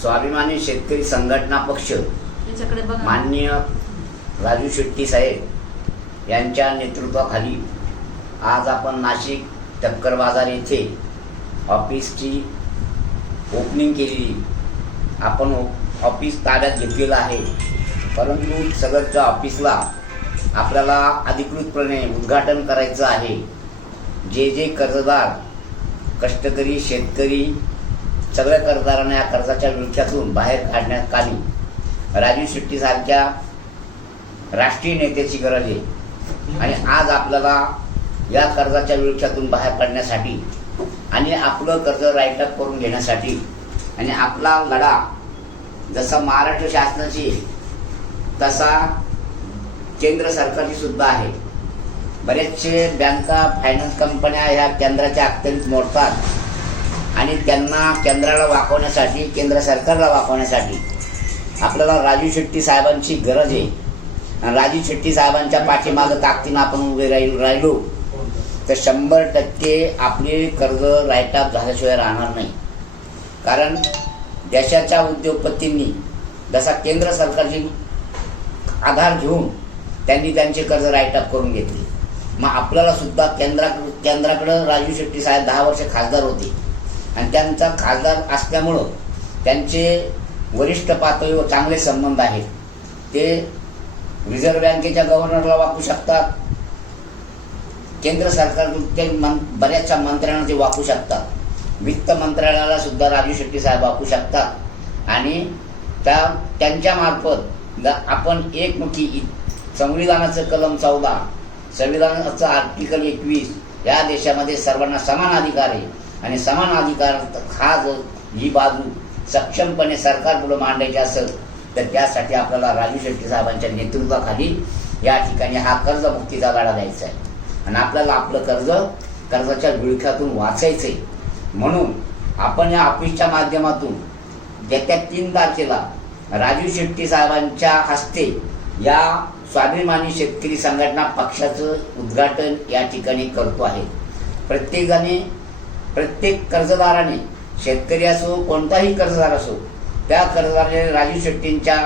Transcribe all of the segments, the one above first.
स्वाभिमानी शेतकरी संघटना पक्ष माननीय राजू शेट्टी साहेब यांच्या नेतृत्वाखाली आज आपण नाशिक टक्कर बाजार येथे ऑफिसची ओपनिंग केली। आपण ऑफिस ताब्यात घेतलेलं आहे, परंतु सदरच्या ऑफिसला आपल्याला अधिकृतपणे उद्घाटन करायचं आहे। जे जे कर्जदार, कष्टकरी, शेतकरी सगळ्या कर्जदारांना या कर्जाच्या विळख्यातून बाहेर काढण्यात आली। राजू शेट्टी सारख्या राष्ट्रीय नेत्याची गरज आहे आणि आज आपल्याला या कर्जाच्या विळख्यातून बाहेर काढण्यासाठी आणि आपलं कर्ज राईटअप करून घेण्यासाठी आणि आपला लढा जसा महाराष्ट्र शासनाची तसा केंद्र सरकारची सुद्धा आहे। बरेचसे बँका, फायनान्स कंपन्या ह्या केंद्राच्या अखत्यारीत मोडतात आणि त्यांना केंद्राला वाकवण्यासाठी, केंद्र सरकारला वाकवण्यासाठी आपल्याला राजू शेट्टी साहेबांची गरज आहे। आणि राजू शेट्टी साहेबांच्या पाठीमागं ताकदीनं आपण उभे राहिलो तर 100% आपले कर्ज राईटअप झाल्याशिवाय राहणार नाही। कारण देशाच्या उद्योगपतींनी जसा केंद्र सरकारची आधार घेऊन त्यांनी त्यांचे कर्ज राईटअप करून घेतले, मग आपल्याला सुद्धा केंद्राकडे राजू शेट्टी साहेब 10 वर्ष खासदार होते आणि त्यांचा खासदार असल्यामुळं त्यांचे वरिष्ठ पातळीवर चांगले संबंध आहेत। ते रिझर्व्ह बँकेच्या गव्हर्नरला वाकू शकतात, केंद्र सरकार बऱ्याचशा मंत्र्यांना ते वाकू शकतात, वित्त मंत्रालयाला सुद्धा राजू शेट्टी साहेब वाकू शकतात आणि त्यांच्या मार्फत आपण एकमुखी संविधानाचं कलम 14, संविधानाचं आर्टिकल 21 या देशामध्ये सर्वांना समान अधिकार आहे आणि समान अधिकार हा ही बाजू सक्षमपणे सरकारपुढे मांडायची असेल तर त्यासाठी आपल्याला राजू शेट्टी साहेबांच्या नेतृत्वाखाली या ठिकाणी हा कर्जमुक्तीचा लढा द्यायचा आहे आणि आपल्याला आपलं कर्जाच्या विळख्यातून वाचायचंय। म्हणून आपण या ऑफिसच्या माध्यमातून येत्या 3 तारखेला राजू शेट्टी साहेबांच्या हस्ते या स्वाभिमानी शेतकरी संघटना पक्षाचं उद्घाटन या ठिकाणी करतो आहे। प्रत्येक कर्जदाराने, शेतकरी असो कोणताही कर्जदार असो, त्या कर्जदाराने राजू शेट्टींच्या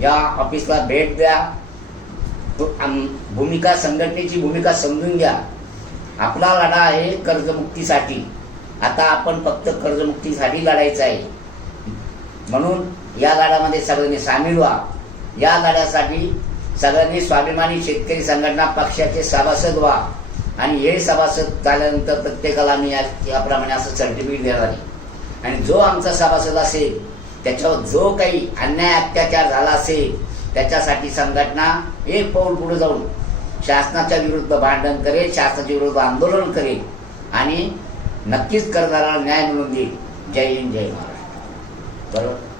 या ऑफिसला भेट द्या, संघटनेची भूमिका समजून घ्या। आपला लढा आहे कर्जमुक्तीसाठी। आता आपण फक्त कर्जमुक्तीसाठी लढायचं आहे, म्हणून या लढ्यामध्ये सगळ्यांनी सामील व्हा। या लढ्यासाठी सगळ्यांनी स्वाभिमानी शेतकरी संघटना पक्षाचे सभासद व्हा आणि हे सभासद झाल्यानंतर प्रत्येकाला मी याप्रमाणे असं सर्टिफिकेट देणार आहे आणि जो आमचा सभासद असेल त्याच्यावर जो काही अन्याय अत्याचार झाला असेल त्याच्यासाठी संघटना एक पाऊल पुढे जाऊन शासनाच्या विरुद्ध भांडण करेल, शासनाच्या विरुद्ध आंदोलन करेल आणि नक्कीच कर्जदाराला न्याय मिळवून देईल। जय हिंद, जय महाराष्ट्र। बरोबर।